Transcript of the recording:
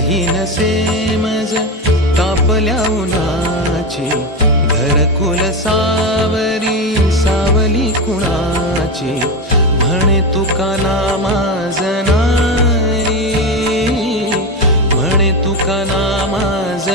ही नसे मज तापल्या उन्हाची, घरकुल सावरी सावली कुणाची, म्हणे तुका नामाज नाही, म्हणे तुका नामाज